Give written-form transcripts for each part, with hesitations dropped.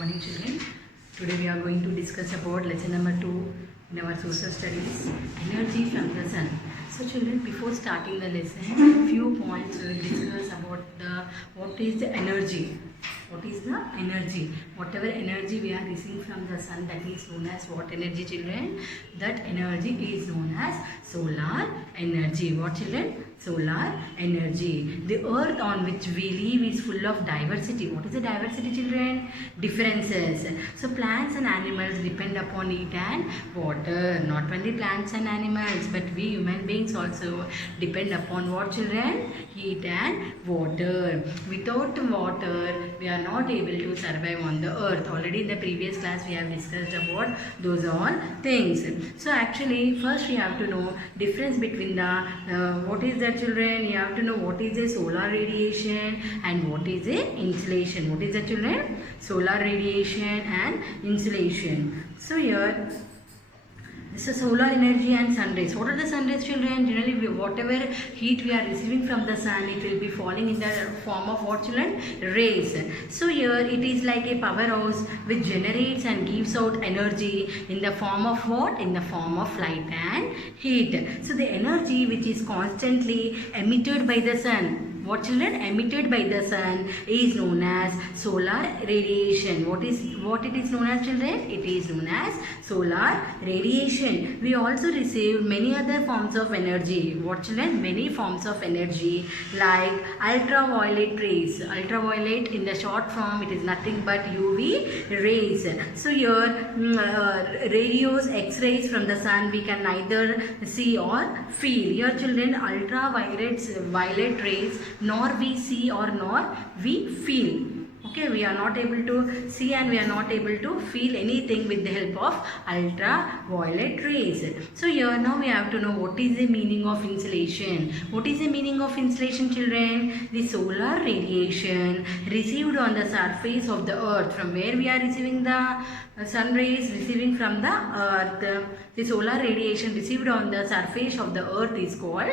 morning children. Today we are going to discuss about lesson number 2 in our social studies, energy from the sun. So children, before starting the lesson, few points we will discuss about what is the energy. What is the energy? Whatever energy we are receiving from the sun, that is known as what energy children? That energy is known as solar energy. What children? Solar energy. The earth on which we live is full of diversity. What is the diversity children? Differences. So plants and animals depend upon it and water. Not only plants and animals, but we human beings also depend upon what children? Heat and water. Without water, we are not able to survive on the earth. Already in the previous class we have discussed about those all things. So actually first we have to know difference between the what is that children? You have to know what is the solar radiation and what is the insolation. What is the children? Solar radiation and insolation. So here this is solar energy and sun rays. What are the sun rays children? Generally whatever heat we are receiving from the sun, it will be falling in the form of what children? Rays. So here it is like a powerhouse which generates and gives out energy in the form of what? In the form of light and heat. So the energy which is constantly emitted by the sun, what children? Emitted by the sun is known as solar radiation. What it is known as children? It is known as solar radiation. We also receive many other forms of energy. What children? Many forms of energy like ultraviolet rays. Ultraviolet in the short form, it is nothing but UV rays. So here radios, X-rays from the sun we can neither see or feel. Here children, violet rays nor we see or nor we feel. Okay, we are not able to see and we are not able to feel anything with the help of ultraviolet rays. So here now we have to know what is the meaning of insolation. What is the meaning of insolation children? The solar radiation received on the surface of the earth. From where we are receiving the sun rays? Receiving from the earth. The solar radiation received on the surface of the earth is called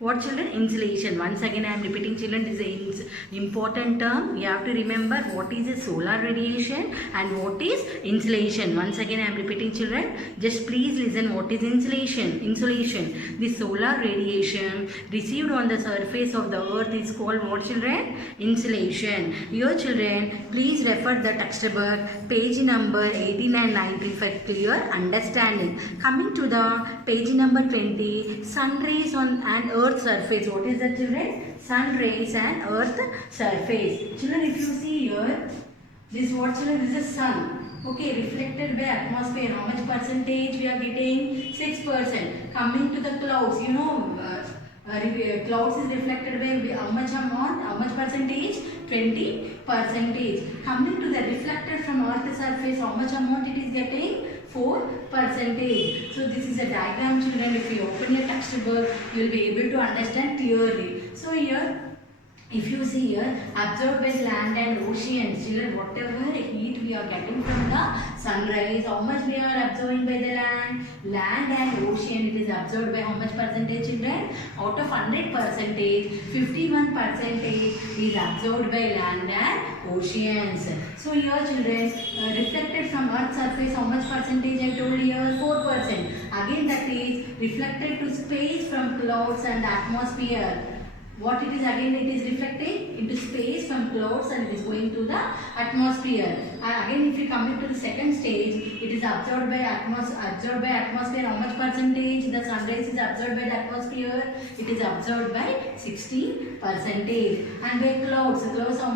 what children? Insolation. Once again I am repeating children, this is an important term. You have to remember what is a solar radiation and what is insolation. Once again I am repeating children, just please listen what is insolation. Insolation. The solar radiation received on the surface of the earth is called what children? Insolation. Your children, please refer the textbook page number 18 and 19 for clear understanding. Coming to the page number 20, sun rays on an earth surface. What is that children? Sun rays and earth surface. Children, if you see here, this what children? This is sun. Okay, reflected by atmosphere. How much percentage we are getting? 6%. Coming to the clouds, you know, clouds is reflected by how much amount? How much percentage? 20%. Coming to the reflected from earth surface, how much amount it is getting? 4%. So this is a diagram children. If you open your textbook, you will be able to understand clearly. So here, if you see here, absorbed by land and oceans, children, whatever heat we are getting from the sunrise, how much we are absorbing by the land? Land and ocean, it is absorbed by how much percentage children? Out of 100%, 51% is absorbed by land and oceans. So here children, reflected from earth's surface, how much percentage I told here? 4%. Again that is reflected to space from clouds and atmosphere. What it is again? It is reflecting into space from clouds and it is going to the atmosphere. And again if you come to the second stage, it is absorbed by atmosphere. How much percentage? The sun rays is absorbed by the atmosphere. It is absorbed by 60%. And by clouds how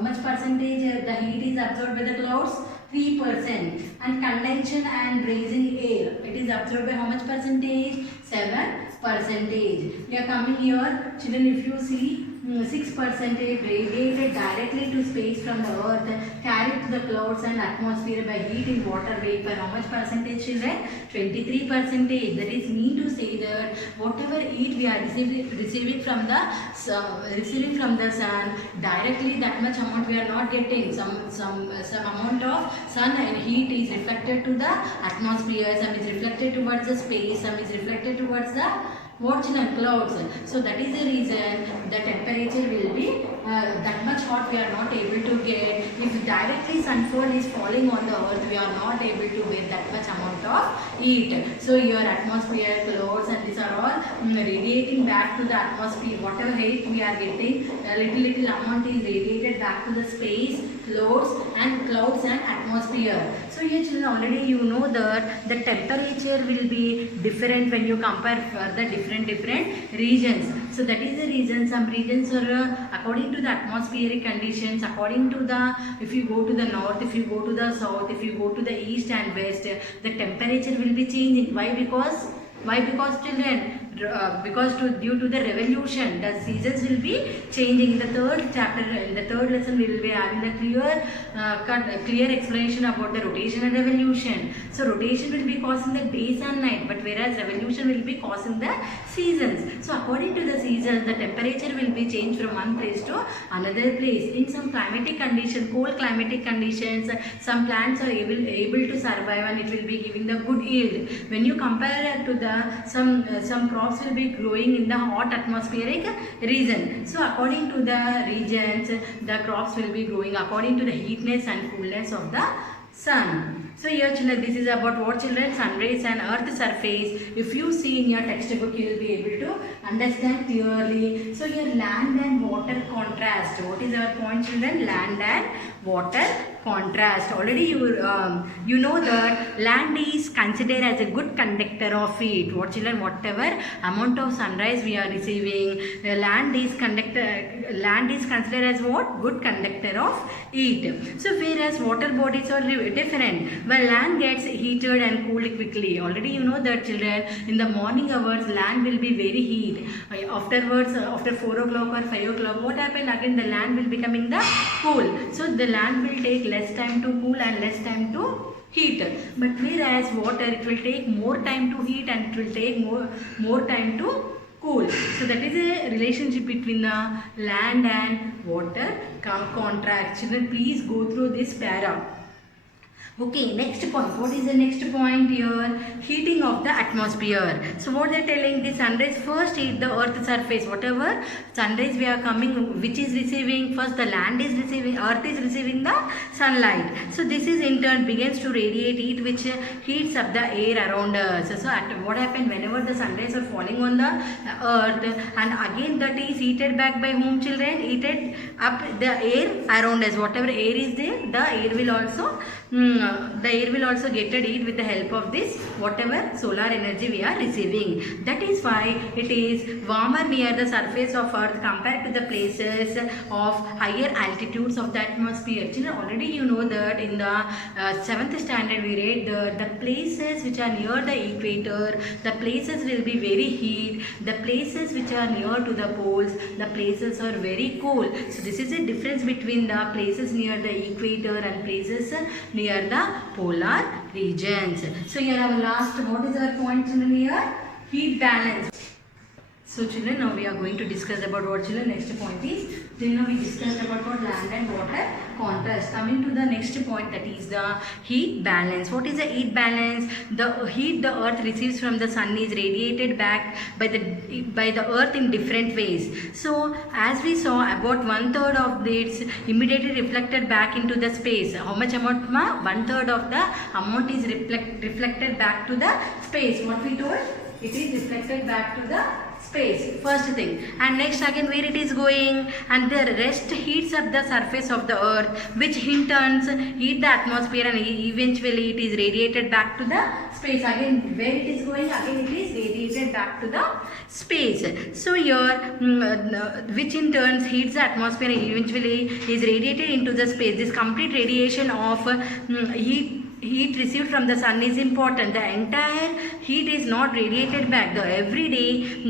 much percentage? The heat is absorbed by the clouds? 3%. And condensation and raising air, it is absorbed by how much percentage? 7%. We are coming here, children, if you see 6% radiated directly to space from the earth, carried to the clouds and atmosphere by heat in water vapor. How much percentage children? 23%. That is mean to say that whatever heat we are receiving from the sun directly, that much amount we are not getting. Some amount of sun and heat is reflected to the atmosphere, some is reflected towards the space, some is reflected towards the what children? Clouds. So that is the reason the temperature will be that much hot we are not able to get. If directly sunfall is falling on the earth, we are not able to get that much amount of heat. So your atmosphere, clouds, and these are all radiating back to the atmosphere. Whatever heat we are getting, a little amount is radiated back to the space, clouds and atmosphere. So here children, already you know that the temperature will be different when you compare for the different regions. So that is the reason some regions are according to the atmospheric conditions, according to the, if you go to the north, if you go to the south, if you go to the east and west, the temperature will be changing. Why? Because children, due to the revolution, the seasons will be changing. In the third chapter, in the third lesson, we will be having the clear explanation about the rotation and revolution. So rotation will be causing the days and night, but whereas revolution will be causing the seasons. So according to the seasons, the temperature will be changed from one place to another place. In some climatic conditions, cold climatic conditions, some plants are able to survive and it will be giving the good yield. When you compare it to the some crops will be growing in the hot atmospheric region. So according to the regions, the crops will be growing according to the heatness and coolness of the sun. So here children, this is about what children? Sun rays and earth surface. If you see in your textbook, you will be able to understand clearly. So here land and water contrast. What is our point children? Land and water contrast. Already you know that land is considered as a good conductor of heat. What children? Whatever amount of sunrise we are receiving, land is considered as what? Good conductor of heat. So whereas water bodies are different. Well, land gets heated and cooled quickly. Already you know that children, in the morning hours land will be very heat. Afterwards, after 4 o'clock or 5 o'clock, what happened? Again the land will becoming the cool. So the land will take less time to cool and less time to heat. But whereas water, it will take more time to heat and it will take more time to cool. So that is a relationship between the land and water contrast. Children, please go through this para. Okay, next point. What is the next point here? Heating of the atmosphere. So what they are telling, the sunrays first heat the earth surface. Whatever sunrays we are coming, which is receiving, first the land is receiving, earth is receiving the sunlight. So this is in turn begins to radiate heat, which heats up the air around us. So what happened whenever the sunrays are falling on the earth, and again that is heated back by whom children? Heated up the air around us. Whatever air is there, the air will also get heat with the help of this whatever solar energy we are receiving. That is why it is warmer near the surface of earth compared to the places of higher altitudes of the atmosphere. Children, already you know that in the 7th standard we read the places which are near the equator, the places will be very heat. The places which are near to the poles, the places are very cool. So this is a difference between the places near the equator and places near the polar regions. So here our last, what is our point children here? Heat balance. So children, now we are going to discuss about what children, next point is, then now we discussed about what land and water contrast. Coming to the next point, that is the heat balance. What is the heat balance? The heat the earth receives from the sun is radiated back by the earth in different ways. So as we saw, about 1/3 of this immediately reflected back into the space. How much amount? 1/3 of the amount is reflected back to the space. What we told? It is reflected back to the space, first thing. And next again where it is going, and the rest heats up the surface of the earth, which in turns heat the atmosphere, and eventually it is radiated back to the space. Again where it is going, again it is radiated back to the space. So here which in turns heats the atmosphere and eventually is radiated into the space. This complete radiation of heat received from the sun is important. The entire heat is not radiated back. Every day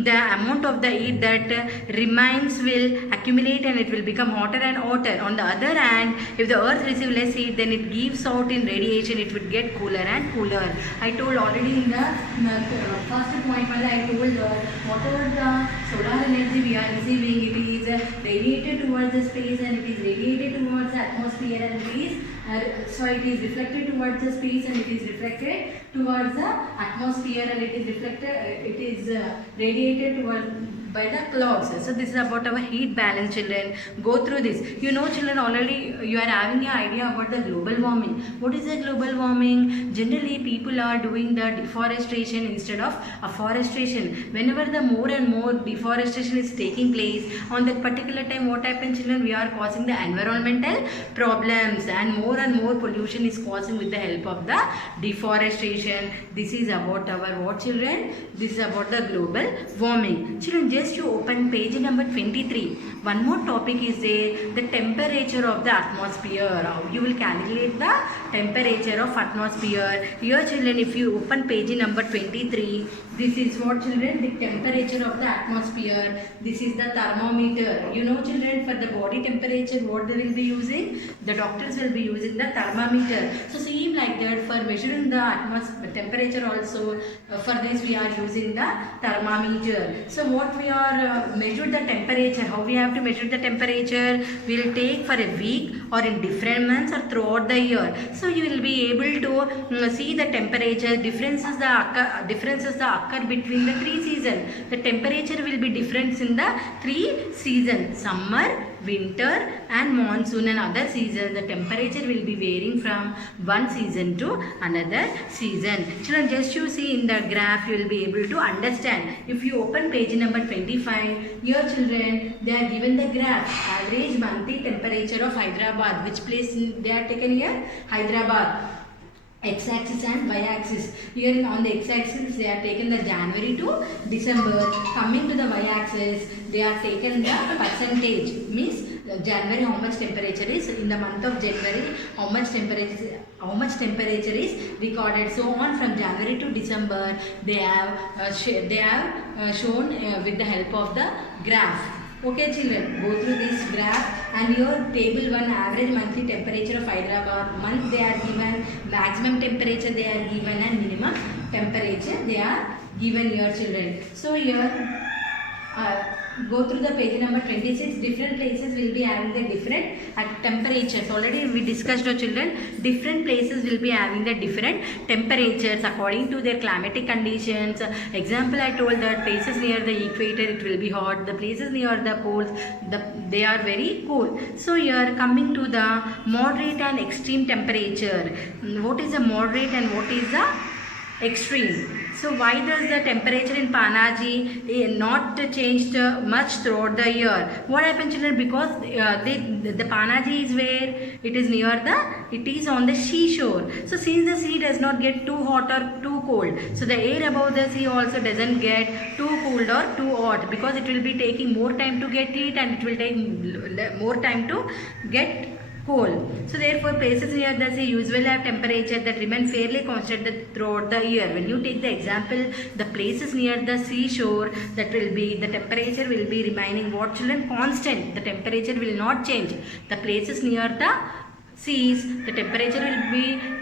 the amount of the heat that remains will accumulate and it will become hotter and hotter. On the other hand, if the earth receives less heat, then it gives out in radiation, it would get cooler and cooler. I told already in the first point, I told whatever the solar energy we are receiving, it is radiated towards the space and it is radiated towards the atmosphere, and it is it is reflected towards the space and it is reflected towards the atmosphere, and it is reflected, it is radiated towards by the clouds. So this is about our heat balance, children. Go through this. You know, children, already you are having an idea about the global warming. What is the global warming? Generally people are doing the deforestation instead of afforestation. Whenever the more and more deforestation is taking place, on that particular time what happens, children? We are causing the environmental problems, and more pollution is causing with the help of the deforestation. This is about our what, children? This is about the global warming. Children, just you open page number 23. One more topic is there, the temperature of the atmosphere. How you will calculate the temperature of atmosphere. Here, children, if you open page number 23, this is what, children? The temperature of the atmosphere. This is the thermometer. You know, children, for the body temperature, what they will be using? The doctors will be using the thermometer. So same like that, for measuring the atmosphere temperature also, for this we are using the thermometer. So what we are measure the temperature, how we have to measure the temperature? We will take for a week or in different months or throughout the year. So you will be able to see the temperature differences that occur between the three seasons. The temperature will be different in the three seasons: summer, winter and monsoon, and other seasons. The temperature will be varying from one season to another season. Children, just you see in the graph, you will be able to understand. If you open page number 25, here, children, they are given the graph, average monthly temperature of Hyderabad. Which place they are taken here? Hyderabad. X-axis and y-axis. Here on the x-axis they are taken the January to December. Coming to the y-axis, they are taken the percentage. Means January how much temperature is, in the month of January how much temperature is recorded. So on from January to December they have shown with the help of the graph. Okay, children, go through this graph, and your table 1, average monthly temperature of Hyderabad. Month they are given, maximum temperature they are given, and minimum temperature they are given here, children. So here go through the page number 26. Different places will be having the different temperatures. Already we discussed, children, different places will be having the different temperatures according to their climatic conditions. Example, I told that places near the equator it will be hot, the places near the poles they are very cold. So here coming to the moderate and extreme temperature. What is the moderate and what is the extreme? So why does the temperature in Panaji not changed much throughout the year? What happens, children? Because the Panaji is where it is near it is on the seashore. So since the sea does not get too hot or too cold, so the air above the sea also doesn't get too cold or too hot, because it will be taking more time to get heat and it will take more time to get cold. So therefore places near the sea usually have temperature that remain fairly constant throughout the year. When you take the example, the places near the seashore, that will be the temperature will be remaining what, children? Constant. The temperature will not change. The places near the seas, the temperature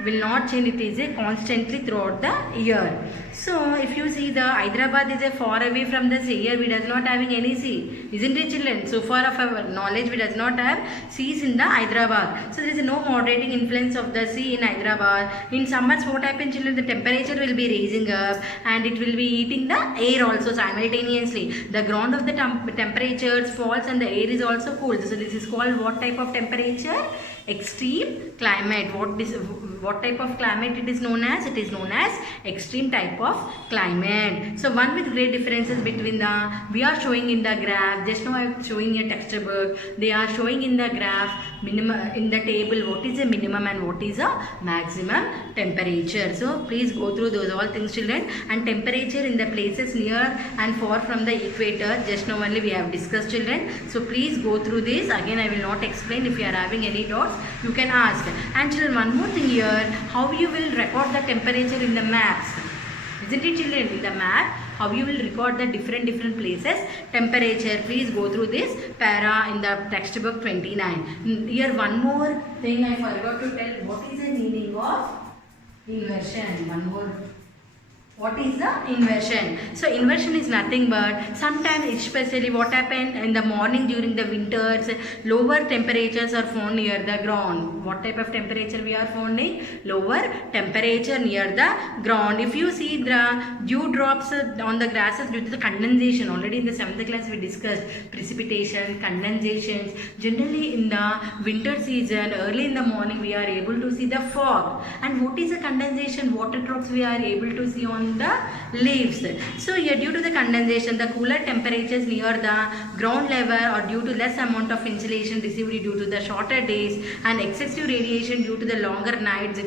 will not change. It is a constantly throughout the year. So if you see, the Hyderabad is a far away from the sea. Here we does not having any sea, isn't it, children? So far of our knowledge, we does not have seas in the Hyderabad. So there is no moderating influence of the sea in Hyderabad. In summers, what happens, children? The temperature will be raising up and it will be heating the air also simultaneously. The ground of the temperatures falls and the air is also cooled. So this is called what type of temperature? Extreme climate. What type of climate it is known as? It is known as extreme type of climate. So one with great differences between we are showing in the graph. Just now I am showing a textbook. They are showing in the graph minimum in the table what is a minimum and what is a maximum temperature. So please go through those all things, children. And temperature in the places near and far from the equator, just now only we have discussed, children. So please go through this. Again I will not explain. If you are having any doubts, you can ask. And children, one more thing here, how you will record the temperature in the maps, isn't it, children? In the map, how you will record the different places temperature. Please go through this para in the textbook 29. Here one more thing I forgot to tell. What is the meaning of inversion? One more What is the inversion? So inversion is nothing but sometimes, especially what happen in the morning during the winters, lower temperatures are found near the ground. What type of temperature we are finding? Lower temperature near the ground. If you see the dew drops on the grasses due to the condensation, already in the 7th class we discussed precipitation, condensations. Generally in the winter season, early in the morning we are able to see the fog. And what is the condensation? Water drops we are able to see on the leaves. So here, due to the condensation, the cooler temperatures near the ground level, or due to less amount of insulation received due to the shorter days and excessive radiation due to the longer nights,